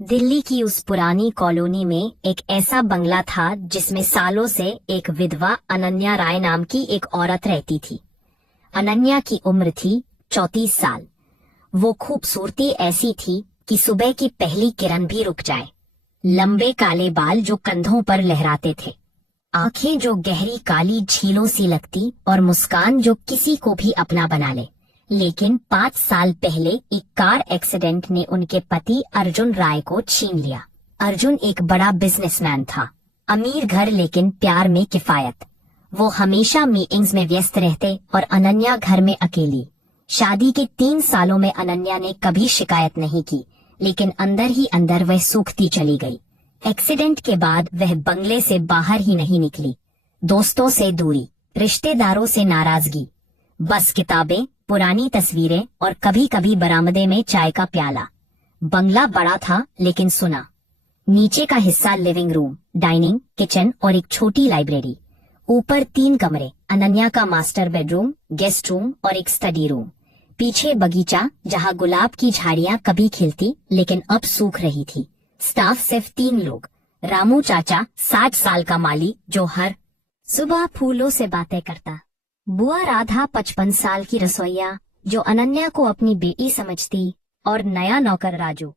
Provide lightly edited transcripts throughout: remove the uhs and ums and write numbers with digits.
दिल्ली की उस पुरानी कॉलोनी में एक ऐसा बंगला था जिसमें सालों से एक विधवा अनन्या राय नाम की एक औरत रहती थी। अनन्या की उम्र थी 34 साल। वो खूबसूरती ऐसी थी कि सुबह की पहली किरण भी रुक जाए। लंबे काले बाल जो कंधों पर लहराते थे, आंखें जो गहरी काली झीलों सी लगती और मुस्कान जो किसी को भी अपना बना ले। लेकिन 5 साल पहले एक कार एक्सीडेंट ने उनके पति अर्जुन राय को छीन लिया। अर्जुन एक बड़ा बिजनेसमैन था, अमीर घर लेकिन प्यार में किफायत। वो हमेशा मीटिंग्स में व्यस्त रहते और अनन्या घर में अकेली। शादी के 3 सालों में अनन्या ने कभी शिकायत नहीं की, लेकिन अंदर ही अंदर वह सूखती चली गई। एक्सीडेंट के बाद वह बंगले से बाहर ही नहीं निकली। दोस्तों से दूरी, रिश्तेदारों से नाराजगी, बस किताबें, पुरानी तस्वीरें और कभी कभी बरामदे में चाय का प्याला। बंगला बड़ा था लेकिन सुना। नीचे का हिस्सा लिविंग रूम, डाइनिंग, किचन और एक छोटी लाइब्रेरी। ऊपर 3 कमरे, अनन्या का मास्टर बेडरूम, गेस्ट रूम और एक स्टडी रूम। पीछे बगीचा जहां गुलाब की झाड़ियां कभी खिलती लेकिन अब सूख रही थी। स्टाफ सिर्फ 3 लोग। रामू चाचा 60 साल का माली जो हर सुबह फूलों से बातें करता। बुआ राधा 55 साल की रसोइया जो अनन्या को अपनी बेटी समझती, और नया नौकर राजू।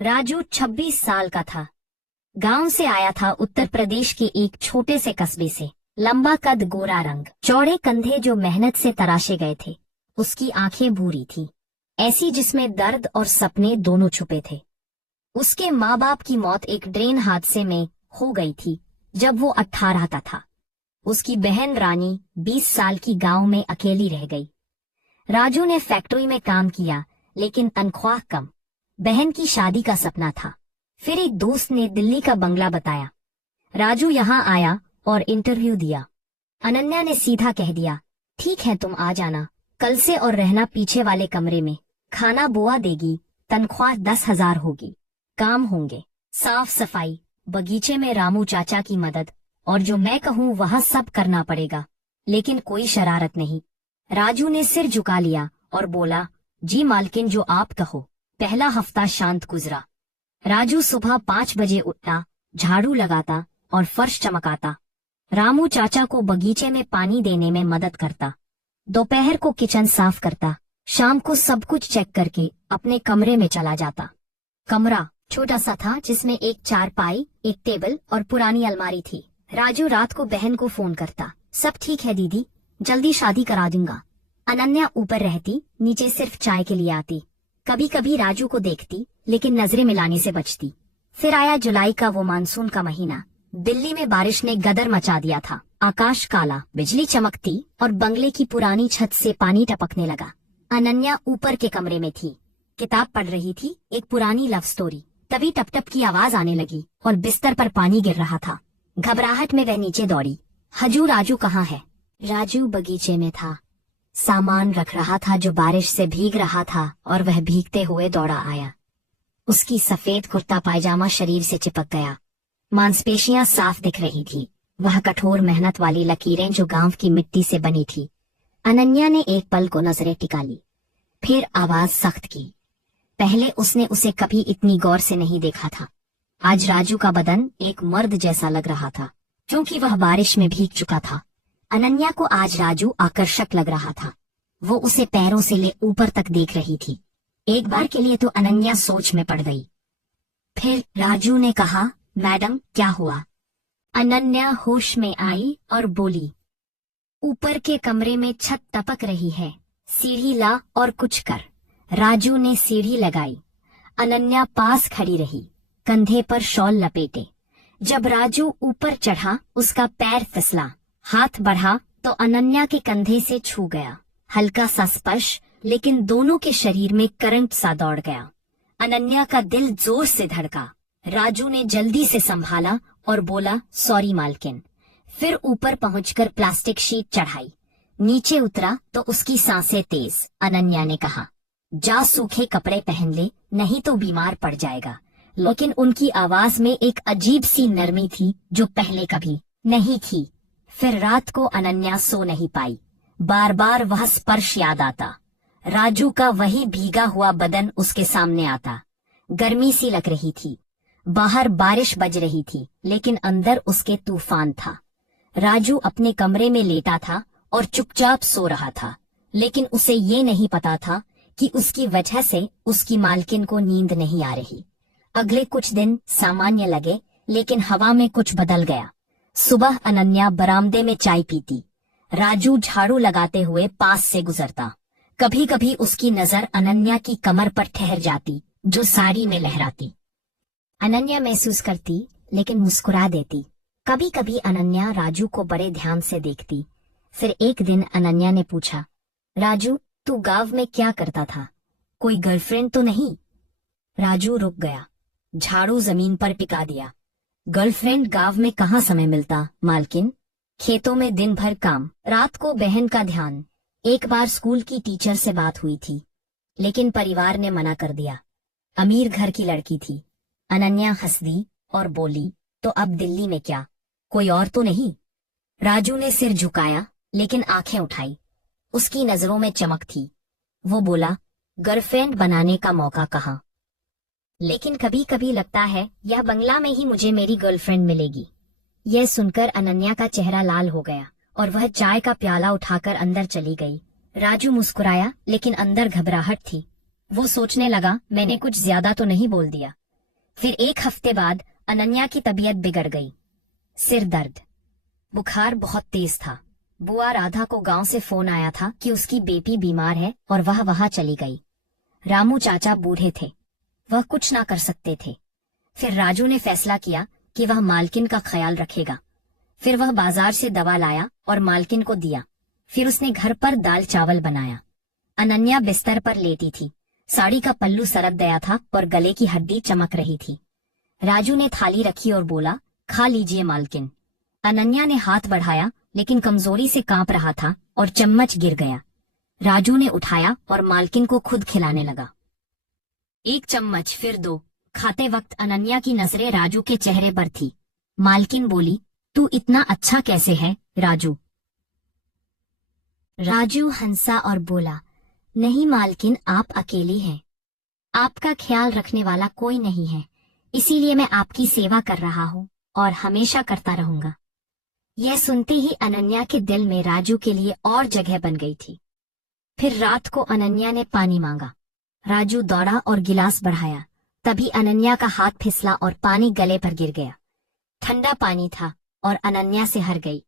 राजू 26 साल का था। गांव से आया था, उत्तर प्रदेश के एक छोटे से कस्बे से। लंबा कद, गोरा रंग, चौड़े कंधे जो मेहनत से तराशे गए थे। उसकी आंखें भूरी थी, ऐसी जिसमें दर्द और सपने दोनों छुपे थे। उसके माँ बाप की मौत एक ट्रेन हादसे में हो गई थी जब वो 18 का था। उसकी बहन रानी 20 साल की गांव में अकेली रह गई। राजू ने फैक्ट्री में काम किया लेकिन तनख्वाह कम। बहन की शादी का सपना था। फिर एक दोस्त ने दिल्ली का बंगला बताया। राजू यहाँ आया और इंटरव्यू दिया। अनन्या ने सीधा कह दिया, ठीक है तुम आ जाना कल से और रहना पीछे वाले कमरे में। खाना बुआ देगी, तनख्वाह 10,000 होगी। काम होंगे साफ सफाई, बगीचे में रामू चाचा की मदद, और जो मैं कहूँ वह सब करना पड़ेगा। लेकिन कोई शरारत नहीं। राजू ने सिर झुका लिया और बोला, जी मालकिन जो आप कहो। पहला हफ्ता शांत गुजरा। राजू सुबह 5 बजे उठता, झाड़ू लगाता और फर्श चमकाता। रामू चाचा को बगीचे में पानी देने में मदद करता। दोपहर को किचन साफ करता। शाम को सब कुछ चेक करके अपने कमरे में चला जाता। कमरा छोटा सा था जिसमें एक चारपाई, एक टेबल और पुरानी अलमारी थी। राजू रात को बहन को फोन करता, सब ठीक है दीदी, जल्दी शादी करा दूंगा। अनन्या ऊपर रहती, नीचे सिर्फ चाय के लिए आती। कभी कभी राजू को देखती लेकिन नजरें मिलाने से बचती। फिर आया जुलाई का वो मानसून का महीना। दिल्ली में बारिश ने गदर मचा दिया था। आकाश काला, बिजली चमकती और बंगले की पुरानी छत से पानी टपकने लगा। अनन्या ऊपर के कमरे में थी, किताब पढ़ रही थी, एक पुरानी लव स्टोरी। तभी टप टप की आवाज आने लगी और बिस्तर पर पानी गिर रहा था। घबराहट में वह नीचे दौड़ी। हजू, राजू कहाँ है? राजू बगीचे में था, सामान रख रहा था जो बारिश से भीग रहा था, और वह भीगते हुए दौड़ा आया। उसकी सफेद कुर्ता पायजामा शरीर से चिपक गया। मांसपेशियां साफ दिख रही थी, वह कठोर मेहनत वाली लकीरें जो गांव की मिट्टी से बनी थी। अनन्या ने एक पल को नजरें टिका ली, फिर आवाज सख्त की। पहले उसने उसे कभी इतनी गौर से नहीं देखा था। आज राजू का बदन एक मर्द जैसा लग रहा था, क्योंकि वह बारिश में भीग चुका था। अनन्या को आज राजू आकर्षक लग रहा था। वो उसे पैरों से ले ऊपर तक देख रही थी। एक बार के लिए तो अनन्या सोच में पड़ गई। फिर राजू ने कहा, मैडम क्या हुआ? अनन्या होश में आई और बोली, ऊपर के कमरे में छत टपक रही है, सीढ़ी ला और कुछ कर। राजू ने सीढ़ी लगाई। अनन्या पास खड़ी रही, कंधे पर शॉल लपेटे। जब राजू ऊपर चढ़ा, उसका पैर फिसला। हाथ बढ़ा तो अनन्या के कंधे से छू गया। हल्का सा स्पर्श, लेकिन दोनों के शरीर में करंट सा दौड़ गया। अनन्या का दिल जोर से धड़का। राजू ने जल्दी से संभाला और बोला, सॉरी मालकिन। फिर ऊपर पहुंचकर प्लास्टिक शीट चढ़ाई। नीचे उतरा तो उसकी सांसें तेज। अनन्या ने कहा, जा सूखे कपड़े पहन ले, नहीं तो बीमार पड़ जाएगा। लेकिन उनकी आवाज में एक अजीब सी नरमी थी जो पहले कभी नहीं थी। फिर रात को अनन्या सो नहीं पाई। बार बार वह स्पर्श याद आता। राजू का वही भीगा हुआ बदन उसके सामने आता। गर्मी सी लग रही थी। बाहर बारिश बज रही थी, लेकिन अंदर उसके तूफान था। राजू अपने कमरे में लेटा था और चुपचाप सो रहा था, लेकिन उसे ये नहीं पता था कि उसकी वजह से उसकी मालकिन को नींद नहीं आ रही। अगले कुछ दिन सामान्य लगे, लेकिन हवा में कुछ बदल गया। सुबह अनन्या बरामदे में चाय पीती। राजू झाड़ू लगाते हुए पास से गुजरता। कभी कभी उसकी नजर अनन्या की कमर पर ठहर जाती, जो साड़ी में लहराती। अनन्या महसूस करती, लेकिन मुस्कुरा देती। कभी कभी अनन्या राजू को बड़े ध्यान से देखती। फिर एक दिन अनन्या ने पूछा, राजू, तू गांव में क्या करता था? कोई गर्लफ्रेंड तो नहीं? राजू रुक गया, झाड़ू जमीन पर टिका दिया। गर्लफ्रेंड गांव में कहाँ समय मिलता मालकिन, खेतों में दिन भर काम, रात को बहन का ध्यान। एक बार स्कूल की टीचर से बात हुई थी, लेकिन परिवार ने मना कर दिया। अमीर घर की लड़की थी। अनन्या हंस दी और बोली, तो अब दिल्ली में क्या, कोई और तो नहीं? राजू ने सिर झुकाया, लेकिन आंखें उठाई। उसकी नजरों में चमक थी। वो बोला, गर्लफ्रेंड बनाने का मौका कहाँ? लेकिन कभी कभी लगता है यह बंगला में ही मुझे मेरी गर्लफ्रेंड मिलेगी। यह सुनकर अनन्या का चेहरा लाल हो गया और वह चाय का प्याला उठाकर अंदर चली गई। राजू मुस्कुराया, लेकिन अंदर घबराहट थी। वो सोचने लगा, मैंने कुछ ज्यादा तो नहीं बोल दिया। फिर एक हफ्ते बाद अनन्या की तबीयत बिगड़ गई। सिर दर्द, बुखार बहुत तेज था। बुआ राधा को गांव से फोन आया था कि उसकी बेटी बीमार है और वह वहां चली गई। रामू चाचा बूढ़े थे, वह कुछ ना कर सकते थे। फिर राजू ने फैसला किया कि वह मालकिन का ख्याल रखेगा। फिर वह बाजार से दवा लाया और मालकिन को दिया। फिर उसने घर पर दाल चावल बनाया। अनन्या बिस्तर पर लेटी थी। साड़ी का पल्लू सरक गया था और गले की हड्डी चमक रही थी। राजू ने थाली रखी और बोला, खा लीजिए मालकिन। अनन्या ने हाथ बढ़ाया, लेकिन कमजोरी से कांप रहा था और चम्मच गिर गया। राजू ने उठाया और मालकिन को खुद खिलाने लगा। एक चम्मच, फिर दो। खाते वक्त अनन्या की नजरें राजू के चेहरे पर थी। मालकिन बोली, तू इतना अच्छा कैसे है राजू? राजू हंसा और बोला, नहीं मालकिन, आप अकेली हैं। आपका ख्याल रखने वाला कोई नहीं है, इसीलिए मैं आपकी सेवा कर रहा हूँ और हमेशा करता रहूंगा। यह सुनते ही अनन्या के दिल में राजू के लिए और जगह बन गई थी। फिर रात को अनन्या ने पानी मांगा। राजू दौड़ा और गिलास बढ़ाया। तभी अनन्या का हाथ फिसला और पानी गले पर गिर गया। ठंडा पानी था और अनन्या से हर गई।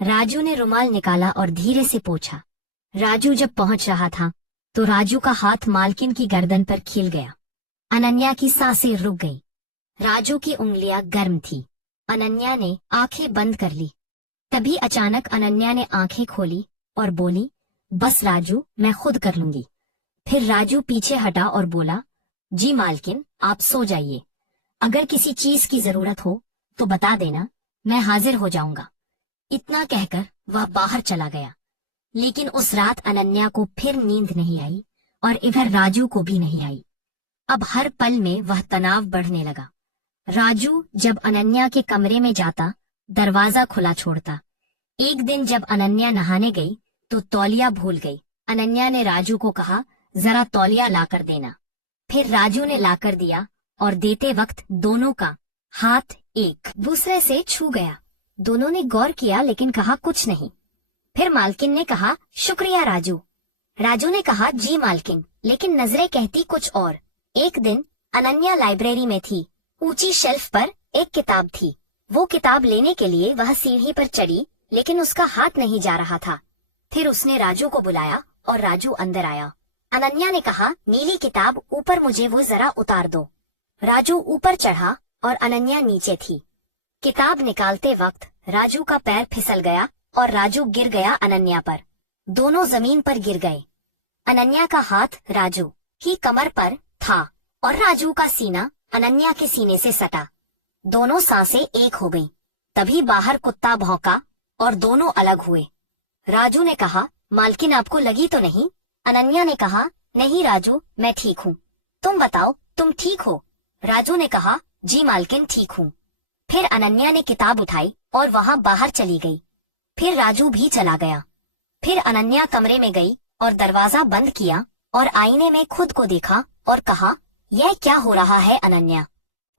राजू ने रुमाल निकाला और धीरे से पोंछा। राजू जब पहुंच रहा था तो राजू का हाथ मालकिन की गर्दन पर खिल गया। अनन्या की सांसें रुक गई। राजू की उंगलियां गर्म थी। अनन्या ने आंखें बंद कर ली। तभी अचानक अनन्या ने आंखें खोली और बोली, बस राजू, मैं खुद कर लूंगी। फिर राजू पीछे हटा और बोला, जी मालकिन, आप सो जाइए। अगर किसी चीज की जरूरत हो तो बता देना, मैं हाजिर हो जाऊंगा। इतना कहकर वह बाहर चला गया। लेकिन उस रात अनन्या को फिर नींद नहीं आई और इधर राजू को भी नहीं आई। अब हर पल में वह तनाव बढ़ने लगा। राजू जब अनन्या के कमरे में जाता, दरवाजा खुला छोड़ता। एक दिन जब अनन्या नहाने गई तो तौलिया भूल गई। अनन्या ने राजू को कहा, जरा तौलिया लाकर देना। फिर राजू ने लाकर दिया और देते वक्त दोनों का हाथ एक दूसरे से छू गया। दोनों ने गौर किया, लेकिन कहा कुछ नहीं। फिर मालकिन ने कहा, शुक्रिया राजू। राजू ने कहा, जी मालकिन, लेकिन नजरें कहती कुछ और। एक दिन अनन्या लाइब्रेरी में थी। ऊंची शेल्फ पर एक किताब थी। वो किताब लेने के लिए वह सीढ़ी पर चढ़ी, लेकिन उसका हाथ नहीं जा रहा था। फिर उसने राजू को बुलाया और राजू अंदर आया। अनन्या ने कहा, नीली किताब ऊपर, मुझे वो जरा उतार दो। राजू ऊपर चढ़ा और अनन्या नीचे थी। किताब निकालते वक्त राजू का पैर फिसल गया और राजू गिर गया अनन्या पर। दोनों जमीन पर गिर गए। अनन्या का हाथ राजू की कमर पर था और राजू का सीना अनन्या के सीने से सटा। दोनों सांसें एक हो गईं। तभी बाहर कुत्ता भौंका और दोनों अलग हुए। राजू ने कहा, मालकिन आपको लगी तो नहीं? अनन्या ने कहा, नहीं राजू, मैं ठीक हूँ। तुम बताओ, तुम ठीक हो? राजू ने कहा, जी मालकिन, ठीक हूँ। फिर अनन्या ने किताब उठाई और वहाँ बाहर चली गई। फिर राजू भी चला गया। फिर अनन्या कमरे में गई और दरवाजा बंद किया और आईने में खुद को देखा और कहा, यह क्या हो रहा है अनन्या?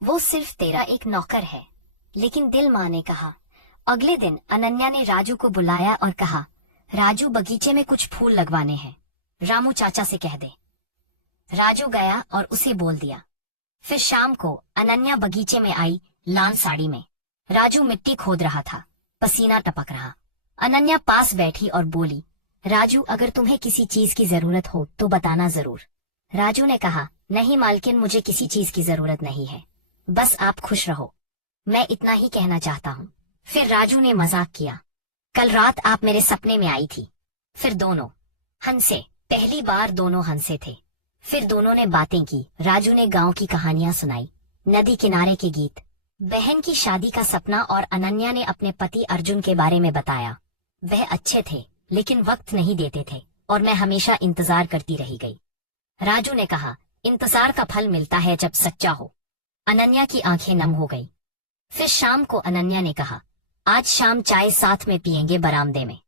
वो सिर्फ तेरा एक नौकर है। लेकिन दिल माँ ने कहा। अगले दिन अनन्या ने राजू को बुलाया और कहा, राजू बगीचे में कुछ फूल लगवाने हैं, रामू चाचा से कह दे। राजू गया और उसे बोल दिया। फिर शाम को अनन्या बगीचे में आई, लाल साड़ी में। राजू मिट्टी खोद रहा था, पसीना टपक रहा। अनन्या पास बैठी और बोली, राजू अगर तुम्हें किसी चीज की जरूरत हो तो बताना जरूर। राजू ने कहा, नहीं मालकिन, मुझे किसी चीज की जरूरत नहीं है, बस आप खुश रहो, मैं इतना ही कहना चाहता हूँ। फिर राजू ने मजाक किया, कल रात आप मेरे सपने में आई थी। फिर दोनों हंसे, पहली बार दोनों हंसे थे। फिर दोनों ने बातें की। राजू ने गांव की कहानियां सुनाई, नदी किनारे के गीत, बहन की शादी का सपना, और अनन्या ने अपने पति अर्जुन के बारे में बताया। वह अच्छे थे लेकिन वक्त नहीं देते थे और मैं हमेशा इंतजार करती रही गई। राजू ने कहा, इंतजार का फल मिलता है जब सच्चा हो। अनन्या की आंखें नम हो गई। फिर शाम को अनन्या ने कहा, आज शाम चाय साथ में पियेंगे बरामदे में।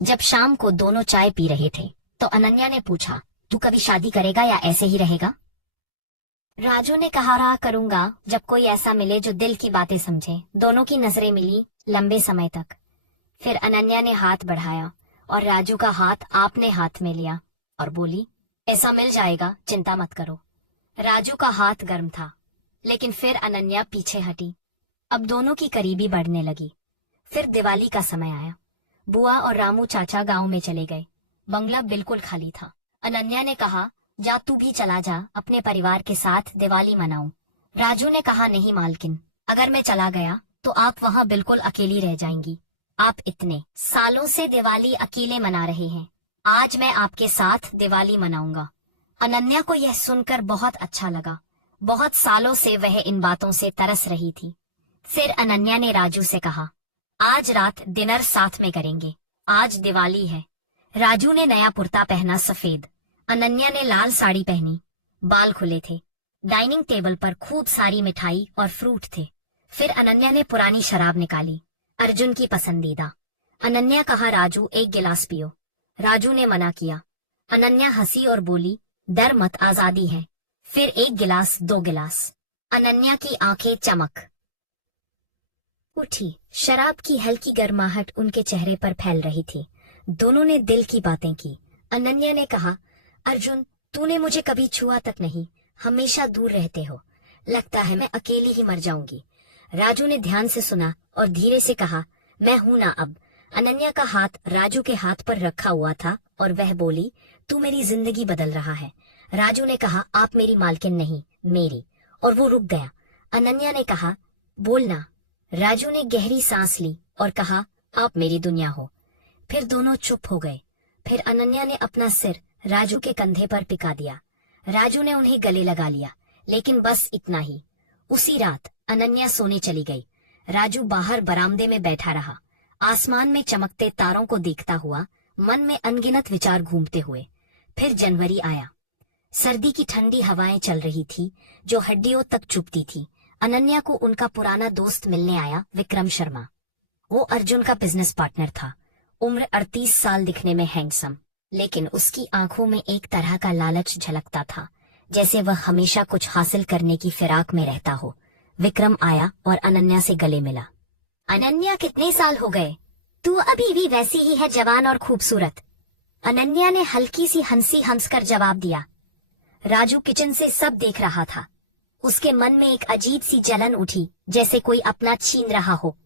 जब शाम को दोनों चाय पी रहे थे तो अनन्या ने पूछा, तू कभी शादी करेगा या ऐसे ही रहेगा? राजू ने कहा, रहा करूंगा जब कोई ऐसा मिले जो दिल की बातें समझे। दोनों की नजरें मिली लंबे समय तक। फिर अनन्या ने हाथ बढ़ाया और राजू का हाथ आपने हाथ में लिया और बोली, ऐसा मिल जाएगा, चिंता मत करो। राजू का हाथ गर्म था, लेकिन फिर अनन्या पीछे हटी। अब दोनों की करीबी बढ़ने लगी। फिर दिवाली का समय आया। बुआ और रामू चाचा गांव में चले गए। बंगला बिल्कुल खाली था। अनन्या ने कहा, जा तू भी चला जा, अपने परिवार के साथ दिवाली मनाऊं। राजू ने कहा, नहीं मालकिन, अगर मैं चला गया तो आप वहाँ बिल्कुल अकेली रह जाएंगी। आप इतने सालों से दिवाली अकेले मना रहे हैं, आज मैं आपके साथ दिवाली मनाऊंगा। अनन्या को यह सुनकर बहुत अच्छा लगा। बहुत सालों से वह इन बातों से तरस रही थी। फिर अनन्या ने राजू से कहा, आज रात डिनर साथ में करेंगे, आज दिवाली है। राजू ने नया कुर्ता पहना सफेद, अनन्या ने लाल साड़ी पहनी, बाल खुले थे। डाइनिंग टेबल पर खूब सारी मिठाई और फ्रूट थे। फिर अनन्या ने पुरानी शराब निकाली, अर्जुन की पसंदीदा। अनन्या कहा, राजू एक गिलास पियो। राजू ने मना किया। अनन्या हंसी और बोली, डर मत, आजादी है। फिर एक गिलास, दो गिलास। अनन्या की आंखें चमक उठी। शराब की हल्की गर्माहट उनके चेहरे पर फैल रही थी। दोनों ने दिल की बातें की। अनन्या ने कहा, अर्जुन तूने मुझे कभी छुआ तक नहीं, हमेशा दूर रहते हो, लगता है मैं अकेली ही मर जाऊंगी। राजू ने ध्यान से सुना और धीरे से कहा, मैं हूं ना अब। अनन्या का हाथ राजू के हाथ पर रखा हुआ था और वह बोली, तू मेरी जिंदगी बदल रहा है। राजू ने कहा, आप मेरी मालकिन नहीं, मेरी। और वो रुक गया। अनन्या ने कहा, बोलना। राजू ने गहरी सांस ली और कहा, आप मेरी दुनिया हो। फिर दोनों चुप हो गए। फिर अनन्या ने अपना सिर राजू के कंधे पर टिका दिया। राजू ने उन्हें गले लगा लिया, लेकिन बस इतना ही। उसी रात अनन्या सोने चली गई। राजू बाहर बरामदे में बैठा रहा, आसमान में चमकते तारों को देखता हुआ, मन में अनगिनत विचार घूमते हुए। फिर जनवरी आया। सर्दी की ठंडी हवाएं चल रही थी जो हड्डियों तक चुभती थी। अनन्या को उनका पुराना दोस्त मिलने आया, विक्रम शर्मा। वो अर्जुन का बिजनेस पार्टनर था। उम्र 38 साल, दिखने में हैंडसम, लेकिन उसकी आंखों में एक तरह का लालच झलकता था, जैसे वह हमेशा कुछ हासिल करने की फिराक में रहता हो। विक्रम आया और अनन्या से गले मिला। अनन्या, कितने साल हो गए? तू अभी भी वैसी ही है, जवान और खूबसूरत। अनन्या ने हल्की सी हंसी हंसकर जवाब दिया। राजू किचन से सब देख रहा था। उसके मन में एक अजीब सी जलन उठी, जैसे कोई अपना छीन रहा हो।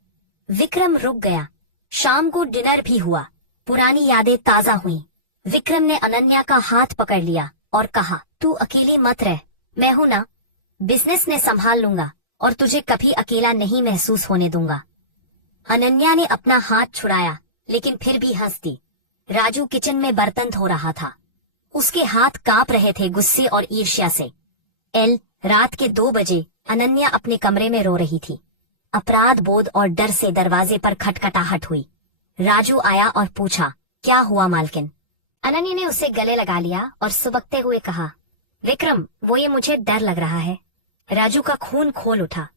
विक्रम रुक गया। शाम को डिनर भी हुआ। पुरानी यादें ताजा हुई। विक्रम ने अनन्या का हाथ पकड़ लिया और कहा, तू अकेली मत रह, मैं हूं ना, बिजनेस ने संभाल लूंगा और तुझे कभी अकेला नहीं महसूस होने दूंगा। अनन्या ने अपना हाथ छुड़ाया, लेकिन फिर भी हंस दी। राजू किचन में बर्तन धो रहा था। उसके हाथ कांप रहे थे गुस्से और ईर्ष्या से। रात के 2 बजे अनन्या अपने कमरे में रो रही थी। अपराध बोध और डर से दरवाजे पर खटखटाहट हुई। राजू आया और पूछा, क्या हुआ मालकिन? अनन्या ने उसे गले लगा लिया और सुबकते हुए कहा, विक्रम, वो ये मुझे डर लग रहा है। राजू का खून खोल उठा।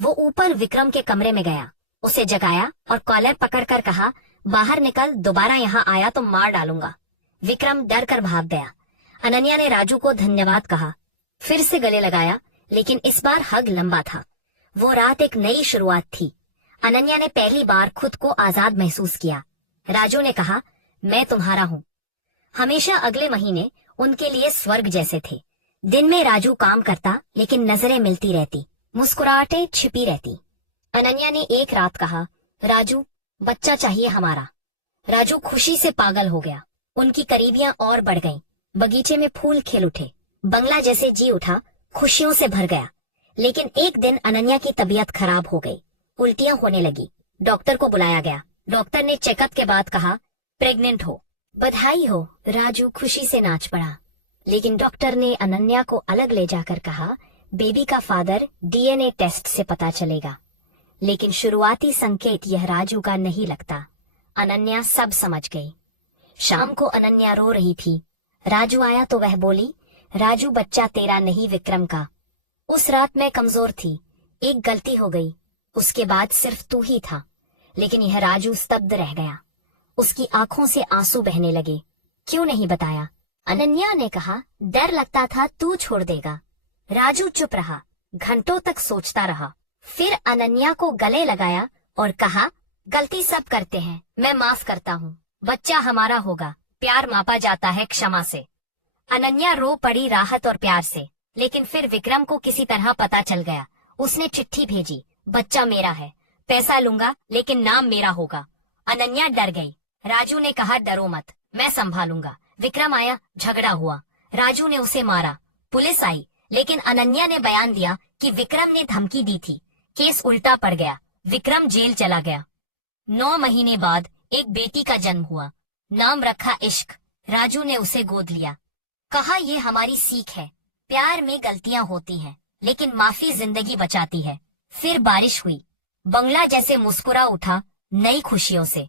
वो ऊपर विक्रम के कमरे में गया, उसे जगाया और कॉलर पकड़कर कहा, बाहर निकल, दोबारा यहाँ आया तो मार डालूंगा। विक्रम डर कर भाग गया। अनन्या ने राजू को धन्यवाद कहा। फिर से गले लगाया, लेकिन इस बार हग लंबा था। वो रात एक नई शुरुआत थी। अनन्या ने पहली बार खुद को आजाद महसूस किया। राजू ने कहा, मैं तुम्हारा हूँ। हमेशा अगले महीने उनके लिए स्वर्ग जैसे थे। दिन में राजू काम करता, लेकिन नजरें मिलती रहती, मुस्कुराहटें छिपी रहती। अनन्या ने एक रात कहा, राजू, बच्चा चाहिए हमारा। राजू खुशी से पागल हो गया। उनकी करीबियां और बढ़ गईं। बगीचे में फूल खिल उठे। बंगला जैसे जी उठा, खुशियों से भर गया। लेकिन एक दिन अनन्या की तबीयत खराब हो गई। उल्टियां होने लगी। डॉक्टर को बुलाया गया। डॉक्टर ने चेकअप के बाद कहा, प्रेग्नेंट हो। बधाई हो। राजू खुशी से नाच पड़ा। लेकिन डॉक्टर ने अनन्या को अलग ले जाकर कहा, बेबी का फादर डीएनए टेस्ट से पता चलेगा। लेकिन शुरुआती संकेत यह राजू का नहीं लगता। अनन्या सब समझ गई। शाम को अनन्या रो रही थी। राजू आया तो वह बोली, राजू, बच्चा तेरा नहीं, विक्रम का। उस रात मैं कमजोर थी। एक गलती हो गई। उसके बाद सिर्फ तू ही था। लेकिन यह राजू स्तब्ध रह गया। उसकी आंखों से आंसू बहने लगे। क्यों नहीं बताया? अनन्या ने कहा, डर लगता था तू छोड़ देगा। राजू चुप रहा। घंटों तक सोचता रहा। फिर अनन्या को गले लगाया और कहा, गलती सब करते हैं, मैं माफ करता हूँ। बच्चा हमारा होगा। प्यार मापा जाता है क्षमा से। अनन्या रो पड़ी राहत और प्यार से। लेकिन फिर विक्रम को किसी तरह पता चल गया। उसने चिट्ठी भेजी, बच्चा मेरा है, पैसा लूंगा लेकिन नाम मेरा होगा। अनन्या डर गई। राजू ने कहा, डरो मत, मैं संभालूंगा। विक्रम आया, झगड़ा हुआ। राजू ने उसे मारा। पुलिस आई, लेकिन अनन्या ने बयान दिया कि विक्रम ने धमकी दी थी। केस उल्टा पड़ गया। विक्रम जेल चला गया। 9 महीने बाद एक बेटी का जन्म हुआ। नाम रखा इश्क। राजू ने उसे गोद लिया। कहा, ये हमारी सीख है। प्यार में गलतियां होती हैं, लेकिन माफी जिंदगी बचाती है। फिर बारिश हुई। बंगला जैसे मुस्कुरा उठा नई खुशियों से।